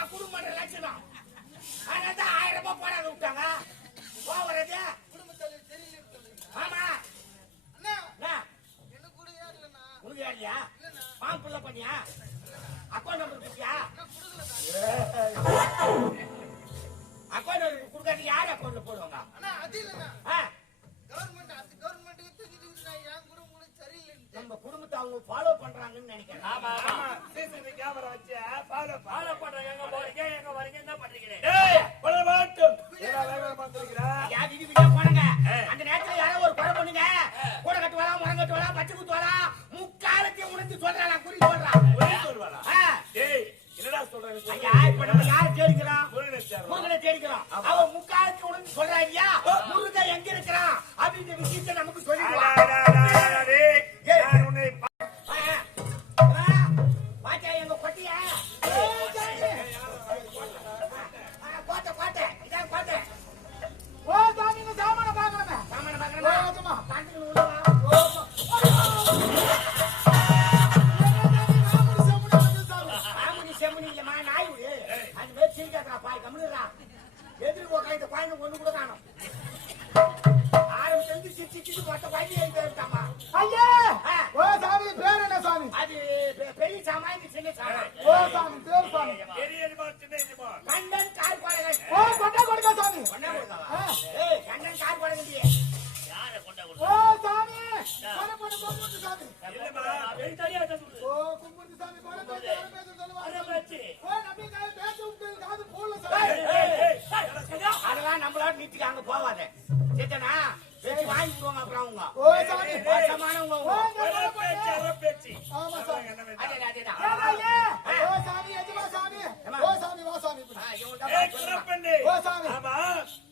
நான் குடும்பம் லட்சணம். அதனால தான் ஆயிரம் ரூபாய் போடாத விட்டாங்க. போகிறது. ஆமா. உனக்கு ஏறலையா? பாம்பு புள்ள பண்ணியா? அக்கௌண்ட் நம்பர் கொடுத்தியா? அக்கௌண்ட் நம்பர் கொடுக்காதீங்க, யார் அக்கௌண்ட்ல போடுவாங்க? அவங்க ஃபாலோ பண்றாங்கன்னு நினைக்கிறேன். ஆமா ஆமா. வச்சு. ஃபாலோ பண்றீங்க. எங்க போறீங்க எங்க வரீங்க என்ன பண்றீங்க? மாட்டும். ஏடா? யா. அந்த நேரத்துல யாரோ ஒரு கொலை பண்ணுங்க. கூட கட்டுவாளா முறம் கட்டுவாளா பச்சை குத்துவாளா? முக்காலத்தையும் உணர்ந்து சொல்றா குறி சொல்றா. ஒரே சொல்வாளா? ஆ, ஏய், என்னடா சொல்ற எனக்கு ஐயா இப்ப நம்ம யார தேடிக்கிறோம்? முருகனேஸ்வரர். முருகனை தேடிக்கிறோம். அவ முக்காலத்தையும் உணர்ந்து சொல்றா இல்லையா? முருகன் எங்க இருக்கிறான்? குழந்தை ஒண்ணு கூட காணோம். இருந்து சிரிச்சு சிரிச்சு மொத்த குழந்தை எழுதி வந்துட்டாம்மா. ஐயா ஓ சாமி பேர் என்ன சாமி அது பெரிய சாமா, இது சின்ன சாமா. ஓ சாமி பேர் சாமி பெரிய எஜமா, சின்ன எஜமா. கண்ணன் கார் குழகன். ஓ கொண்டா கொடுக்க சாமி கொண்டா கொடுக்காவா? ஆ. ஏய், கண்ணன் கார் குழகன்டியே. யார கொண்டா ஓ சாமி கொலை பண்ணு கும்பிட்டு சாமி இல்லம்மா, ஓ சொல்லுங்க. சாமி. ஆமா,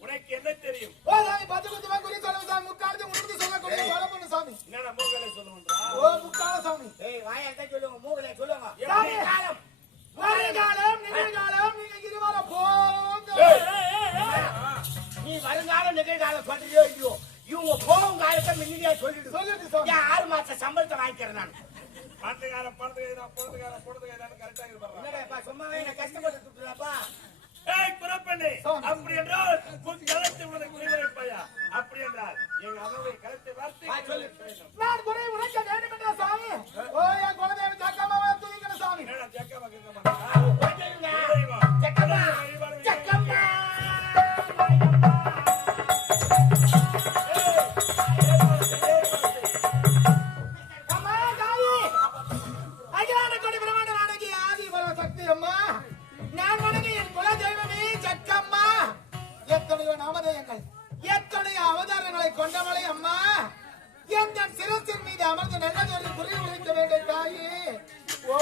உனக்கு என்ன தெரியும்? பத்து குத்து வாங்க குறி சொல்லுங்க சாமி. முக்காலத்து முடுக்கு சொல்ல குறி கொலை பண்ணு சாமி. என்னடா மூகலை சொல்லுவா ஓ முக்கால சாமி. ஏய், வாயால தான் சொல்லுங்க, மூக்குல சொல்லுங்க. காலம். வருங்காலம். நிகழ்காலம் நீங்க இருவர போங்க. நீ வருங்காலம் நிகழ்காலம் சொல்றியோ இல்லையோ இவங்க போகும் காலத்தை சொல்லிடு. சொல்லிட்டு சாமி. ஏன் ஆறு மாச சம்பளத்தை வாங்கிக்கிறேன் நான். இருப்பாங்க என்னடாப்பா சும்மாவே என்ன கஷ்டப்பட்டு கொடுத்துறாப்பா ஏய் குரப்பண்ணே அப்படி என்றால் உன் கலத்தை உனக்கு குறிவைப்பையா அப்படி என்றால் எங்க அம்மாவை கலத்தை வார்த்தை நான் குறை உனக்கு வேண்டும் என்ற சாமி. ஓ என் குழந்தையை சாமி. ஜாக்காமா கேட்க மாட்டேன் தாமதயங்கள் எத்தனைய அவதாரங்களை கொண்டவளை அம்மா. எந்த சிரசின் மீது அமர்ந்து நல்லது என்று புரிய வேண்டும் தாயே. ஓ